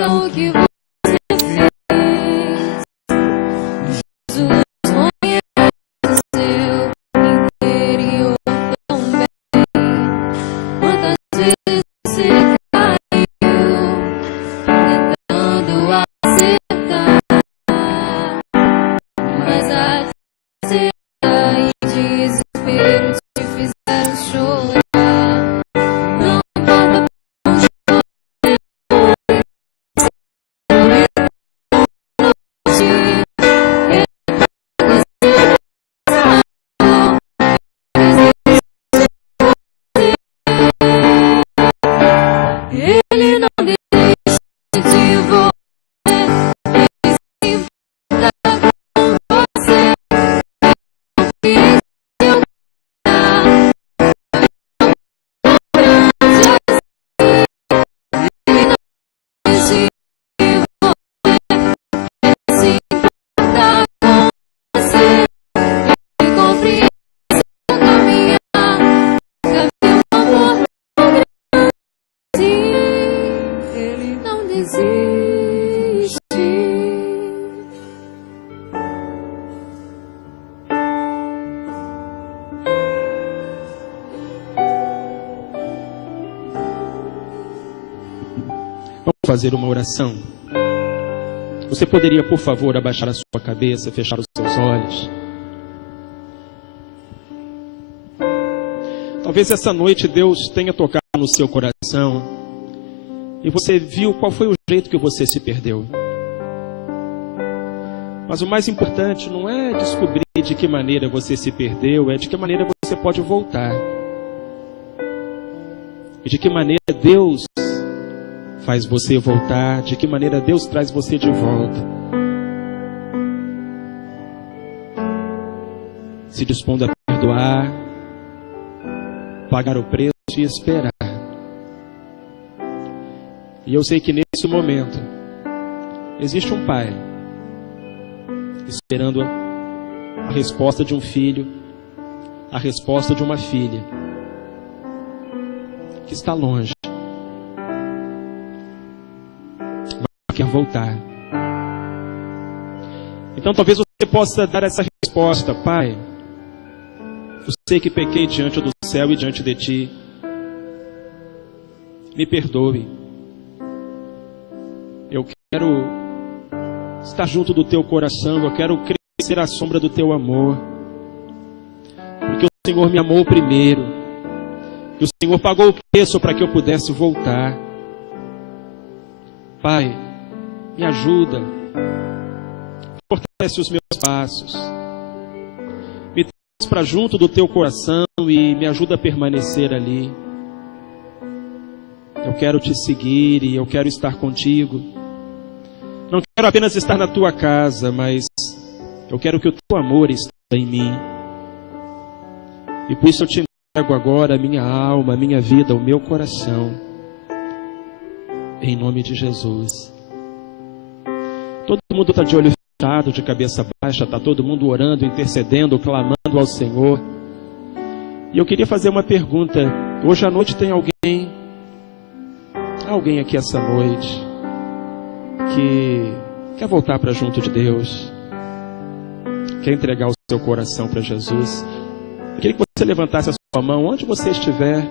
o que você fez. Jesus conhece seu interior tão bem. Quantas vezes você caiu tentando acertar, mas a tristeza e desespero te fizeram chorar. Não importa ele não desiste de você, ele se importa com você. Ele não desiste de você, ele se importa com você. Ele compreende seu caminhar, nunca viu amor tão grande. Ele não desiste. Vamos fazer uma oração. Você poderia, por favor, abaixar a sua cabeça, fechar os seus olhos? Talvez essa noite Deus tenha tocado no seu coração e você viu qual foi o jeito que você se perdeu. Mas o mais importante não é descobrir de que maneira você se perdeu, é de que maneira você pode voltar. E de que maneira Deus faz você voltar, de que maneira Deus traz você de volta. Se dispondo a perdoar, pagar o preço e esperar. E eu sei que nesse momento existe um pai esperando a resposta de um filho, a resposta de uma filha que está longe, mas quer voltar. Então talvez você possa dar essa resposta: Pai, eu sei que pequei diante do céu e diante de Ti, me perdoe. Eu quero estar junto do Teu coração, eu quero crescer à sombra do Teu amor, porque o Senhor me amou primeiro, e o Senhor pagou o preço para que eu pudesse voltar. Pai, me ajuda, fortalece os meus passos, me traz para junto do Teu coração e me ajuda a permanecer ali. Eu quero Te seguir e eu quero estar contigo. Não quero apenas estar na Tua casa, mas eu quero que o Teu amor esteja em mim. E por isso eu Te entrego agora a minha alma, a minha vida, o meu coração. Em nome de Jesus. Todo mundo está de olho fechado, de cabeça baixa, está todo mundo orando, intercedendo, clamando ao Senhor. E eu queria fazer uma pergunta. Hoje à noite tem alguém aqui essa noite que quer voltar para junto de Deus, quer entregar o seu coração para Jesus. Eu queria que você levantasse a sua mão onde você estiver.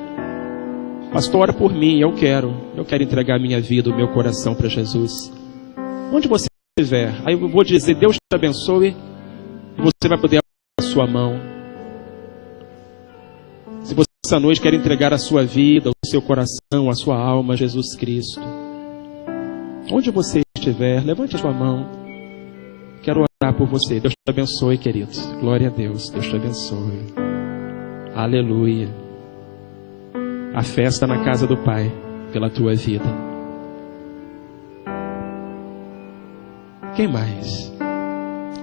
Pastor, ora por mim, eu quero entregar a minha vida, o meu coração para Jesus. Onde você estiver, aí eu vou dizer: Deus te abençoe, e você vai poder abrir a sua mão. Se você essa noite quer entregar a sua vida, o seu coração, a sua alma a Jesus Cristo, onde você estiver, levante a sua mão. Quero orar por você. Deus te abençoe, queridos. Glória a Deus. Deus te abençoe. Aleluia. A festa na casa do Pai pela tua vida. Quem mais?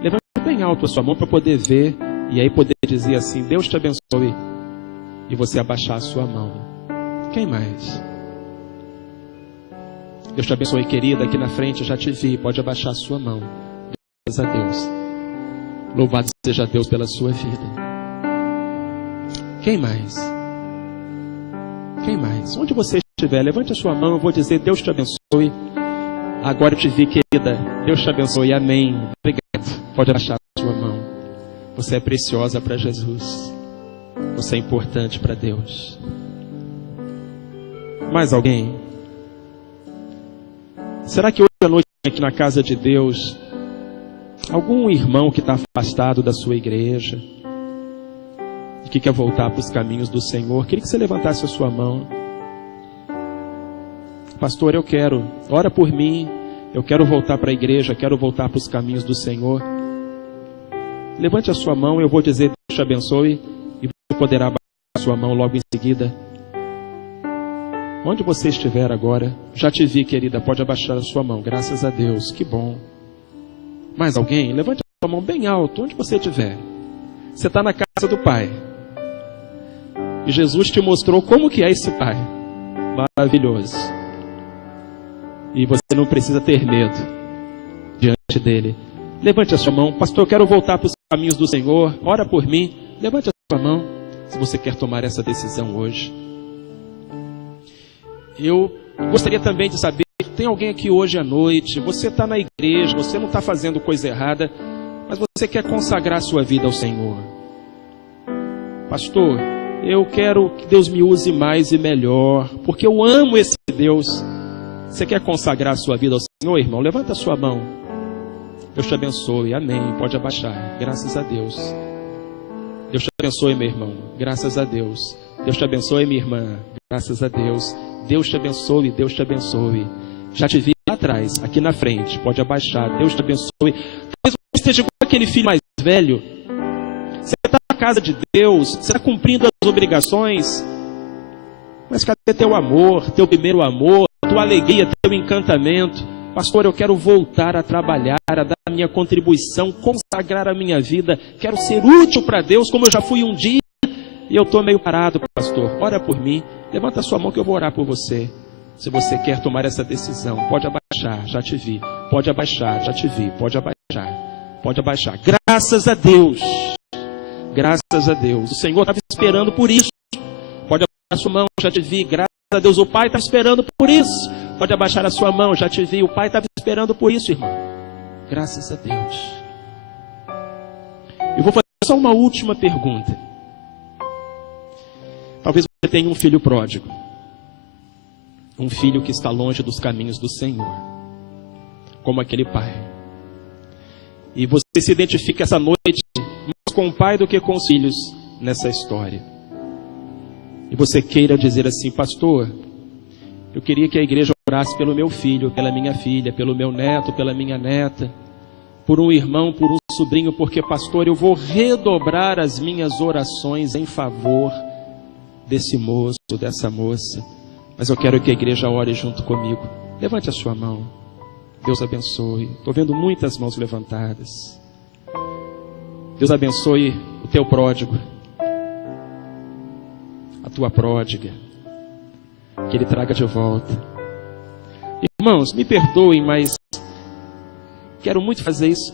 Levante bem alto a sua mão para poder ver e aí poder dizer assim: Deus te abençoe, e você abaixar a sua mão. Quem mais? Deus te abençoe, querida, aqui na frente eu já te vi, pode abaixar a sua mão. Graças a Deus. Louvado seja Deus pela sua vida. Quem mais? Quem mais? Onde você estiver, levante a sua mão, eu vou dizer: Deus te abençoe, Agora eu te vi, querida. Deus te abençoe. Amém. Obrigado. Pode abaixar a sua mão. Você é preciosa para Jesus. Você é importante para Deus. Mais alguém? Será que hoje à noite aqui na casa de Deus, algum irmão que está afastado da sua igreja e que quer voltar para os caminhos do Senhor, queria que você levantasse a sua mão. Pastor, eu quero, ora por mim, eu quero voltar para a igreja, quero voltar para os caminhos do Senhor. Levante a sua mão, eu vou dizer, Deus te abençoe, e você poderá abaixar a sua mão logo em seguida. Onde você estiver agora, já te vi, querida, pode abaixar a sua mão, graças a Deus, que bom. Mais alguém? Levante a sua mão bem alto, onde você estiver. Você está na casa do Pai. E Jesus te mostrou como que é esse Pai. Maravilhoso. E você não precisa ter medo diante dele. Levante a sua mão. Pastor, eu quero voltar para os caminhos do Senhor. Ora por mim. Levante a sua mão, se você quer tomar essa decisão hoje. Eu gostaria também de saber, tem alguém aqui hoje à noite, você está na igreja, você não está fazendo coisa errada, mas você quer consagrar a sua vida ao Senhor. Pastor, eu quero que Deus me use mais e melhor, porque eu amo esse Deus. Você quer consagrar a sua vida ao Senhor, irmão? Levanta a sua mão. Deus te abençoe. Amém. Pode abaixar. Graças a Deus. Deus te abençoe, meu irmão. Graças a Deus. Deus te abençoe, minha irmã. Graças a Deus. Deus te abençoe. Deus te abençoe. Já te vi lá atrás, aqui na frente. Pode abaixar. Deus te abençoe. Talvez você esteja igual aquele filho mais velho. Você está na casa de Deus. Você está cumprindo as obrigações. Mas cadê teu amor? Teu primeiro amor? Tua alegria? Teu encantamento? Pastor, eu quero voltar a trabalhar, a dar a minha contribuição, consagrar a minha vida. Quero ser útil para Deus como eu já fui um dia. E eu estou meio parado, pastor. Ora por mim. Levanta a sua mão que eu vou orar por você. Se você quer tomar essa decisão, pode abaixar, já te vi. Pode abaixar, já te vi. Pode abaixar. Pode abaixar. Graças a Deus. Graças a Deus. O Senhor estava esperando por isso. Pode abaixar a sua mão, já te vi. Graças a Deus. O Pai estava esperando por isso. Pode abaixar a sua mão, já te vi. O Pai estava esperando por isso, irmão. Graças a Deus. Eu vou fazer só uma última pergunta. Talvez você tenha um filho pródigo. Um filho que está longe dos caminhos do Senhor. Como aquele pai. E você se identifica essa noite mais com o pai do que com os filhos nessa história. E você queira dizer assim, pastor, eu queria que a igreja orasse pelo meu filho, pela minha filha, pelo meu neto, pela minha neta, por um irmão, por um sobrinho, porque, pastor, eu vou redobrar as minhas orações em favor desse moço, dessa moça. Mas eu quero que a igreja ore junto comigo. Levante a sua mão. Deus abençoe. Estou vendo muitas mãos levantadas. Deus abençoe o teu pródigo, a tua pródiga. Que Ele traga de volta. Irmãos, me perdoem, mas quero muito fazer isso.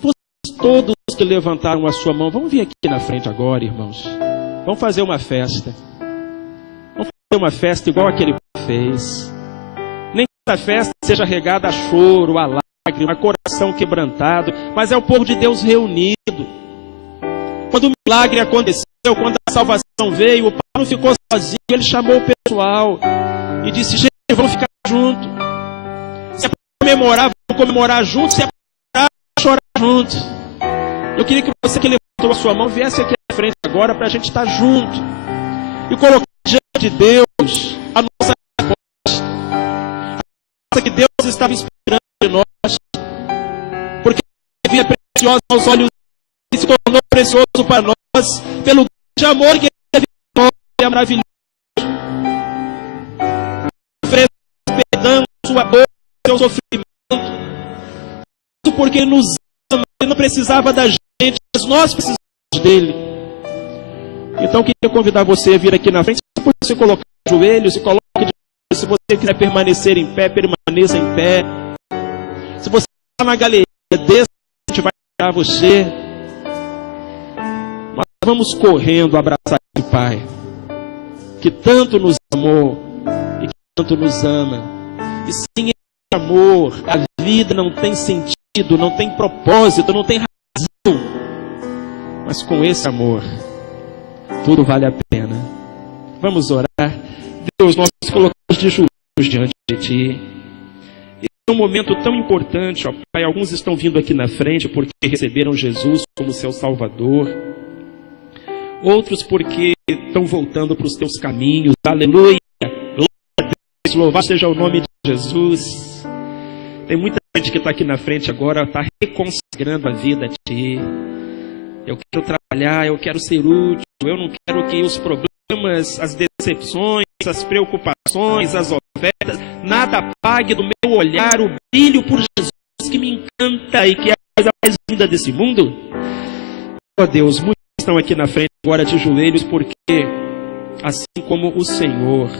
Vocês todos que levantaram a sua mão, vamos vir aqui na frente agora, irmãos. Vamos fazer uma festa. Vamos fazer uma festa igual aquele pai fez. Nem que essa festa seja regada a choro, a lágrima, a coração quebrantado, mas é o povo de Deus reunido. Quando o milagre aconteceu, quando a salvação veio, o pai não ficou sozinho, ele chamou o pessoal e disse, gente, vamos ficar juntos. Se é para comemorar, vamos comemorar juntos. Se é para chorar juntos. Eu queria que você que levantou a sua mão viesse aqui à frente agora para a gente estar junto e colocar diante de Deus a nossa resposta. A nossa que Deus estava esperando de nós, porque a vida preciosa aos olhos e se tornou precioso para nós pelo grande amor que Ele teve por nós. É maravilhoso. Oferece perdão, sua dor, seu sofrimento, porque Ele nos ama. Ele não precisava da gente, mas nós precisamos dele. Então queria convidar você a vir aqui na frente. Se você colocar os joelhos, se coloque de joelhos. Se você quiser permanecer em pé, permaneça em pé. Se você está na galeria, desça, a gente vai tirar você. Mas vamos correndo abraçar esse Pai que tanto nos amou e que tanto nos ama. E sim, Ele amou amor, a vida não tem sentido, não tem propósito, não tem razão. Mas com esse amor, tudo vale a pena. Vamos orar. Deus, nós nos colocamos de joelhos diante de Ti. É um momento tão importante, ó Pai. Alguns estão vindo aqui na frente porque receberam Jesus como seu Salvador. Outros porque estão voltando para os Teus caminhos. Aleluia. Glória a Deus. Louvado seja o nome de Jesus. Tem muita gente que está aqui na frente agora, está reconsagrando a vida a Ti. Eu quero trabalhar, eu quero ser útil. Eu não quero que os problemas, as decepções, as preocupações, as ofertas, nada apague do meu olhar o brilho por Jesus que me encanta e que é a coisa mais linda desse mundo. Oh Deus, muitos estão aqui na frente agora de joelhos porque, assim como o Senhor,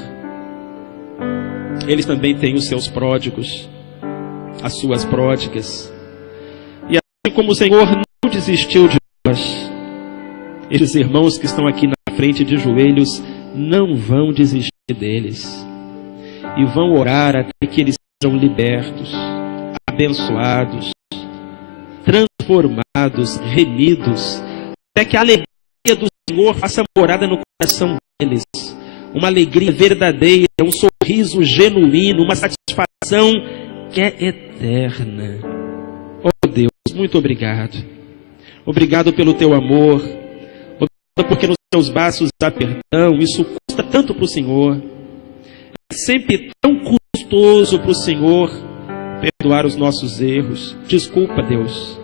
eles também têm os seus pródigos, as suas pródigas. E assim como o Senhor não desistiu de nós, esses irmãos que estão aqui na frente de joelhos não vão desistir deles. E vão orar até que eles sejam libertos, abençoados, transformados, remidos, até que a alegria do Senhor faça morada no coração deles. Uma alegria verdadeira, um sorriso genuíno, uma satisfação que é eterna. Oh Deus, muito obrigado. Obrigado pelo Teu amor. Obrigado porque nos Teus braços há perdão. Isso custa tanto para o Senhor. É sempre tão custoso para o Senhor perdoar os nossos erros. Desculpa, Deus.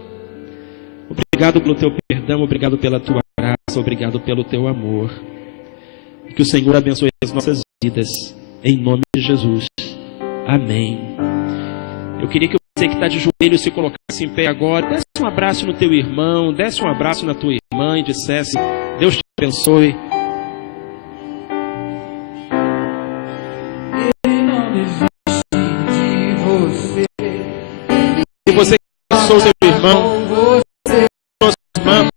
Obrigado pelo Teu perdão, obrigado pela Tua graça, obrigado pelo Teu amor. Que o Senhor abençoe as nossas vidas, em nome de Jesus. Amém. Eu queria que você que está de joelho se colocasse em pé agora, desse um abraço no teu irmão, desse um abraço na tua irmã e dissesse: Deus te abençoe. Se você abençoe o seu irmão, nosso irmão,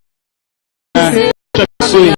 Deus te abençoe.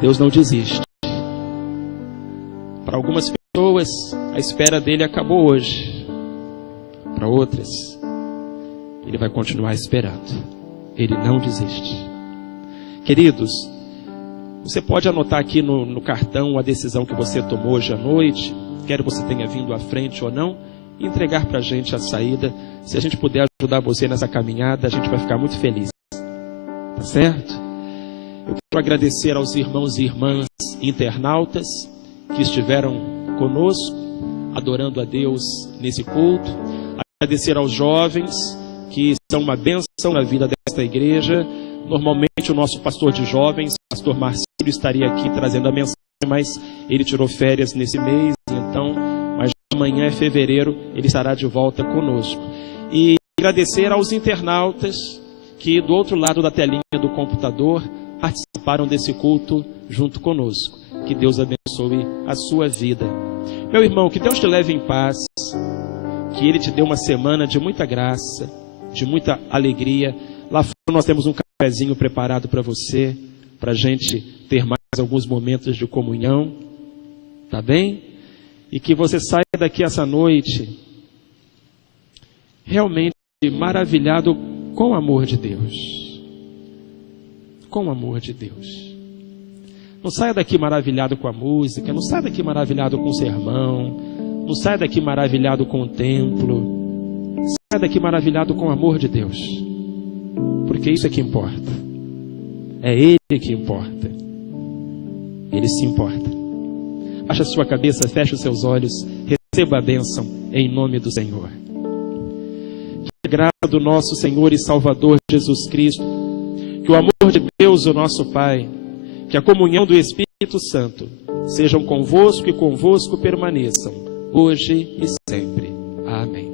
Deus não desiste. Para algumas pessoas, a espera dele acabou hoje. Para outras, ele vai continuar esperando. Ele não desiste. Queridos, você pode anotar aqui no cartão a decisão que você tomou hoje à noite, quer você tenha vindo à frente ou não, e entregar para a gente a saída. Se a gente puder ajudar você nessa caminhada, a gente vai ficar muito feliz. Tá certo? Eu quero agradecer aos irmãos e irmãs internautas que estiveram conosco, adorando a Deus nesse culto. Agradecer aos jovens que são uma bênção na vida desta igreja. Normalmente o nosso pastor de jovens, pastor Marcílio, estaria aqui trazendo a mensagem, mas ele tirou férias nesse mês, então, mas amanhã é fevereiro, ele estará de volta conosco. E agradecer aos internautas que do outro lado da telinha do computador participaram desse culto junto conosco. Que Deus abençoe a sua vida. Meu irmão, que Deus te leve em paz, que Ele te dê uma semana de muita graça, de muita alegria. Lá fora nós temos um cafezinho preparado para você, para a gente ter mais alguns momentos de comunhão, tá bem? E que você saia daqui essa noite realmente maravilhado com o amor de Deus. Com o amor de Deus. Não saia daqui maravilhado com a música, não saia daqui maravilhado com o sermão, não saia daqui maravilhado com o templo, saia daqui maravilhado com o amor de Deus, porque isso é que importa, é Ele que importa. Ele se importa. Baixe a sua cabeça, feche os seus olhos, receba a bênção em nome do Senhor. Que a graça do nosso Senhor e Salvador Jesus Cristo, que o amor de Deus, o nosso Pai, que a comunhão do Espírito Santo sejam convosco e convosco permaneçam, hoje e sempre. Amém.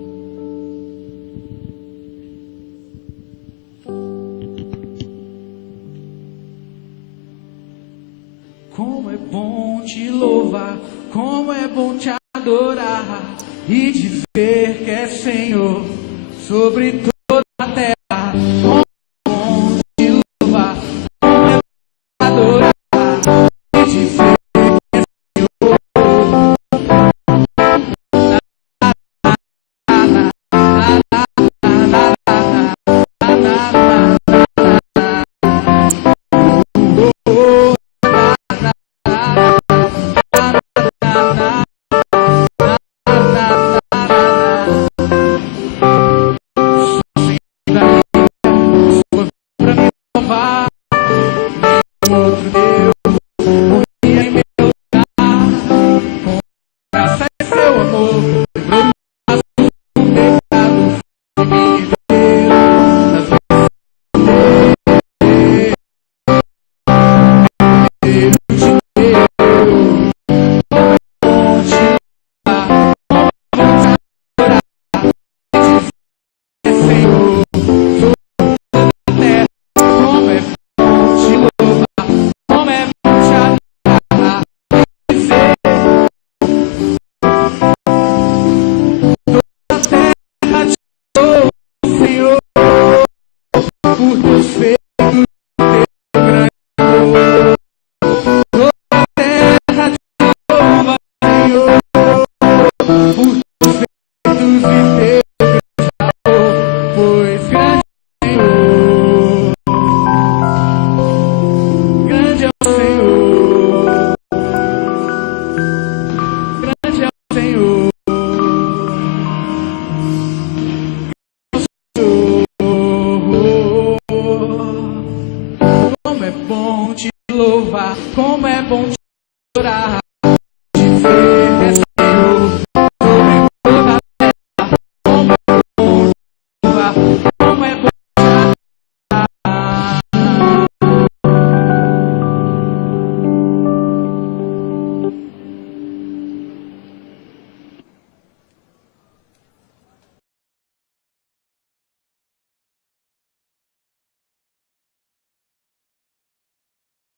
Como é bom te louvar, como é bom te adorar e dizer que é Senhor sobre toda a terra. Como é bom te louvar, como é bom te adorar e dizer que é Senhor. Como é bom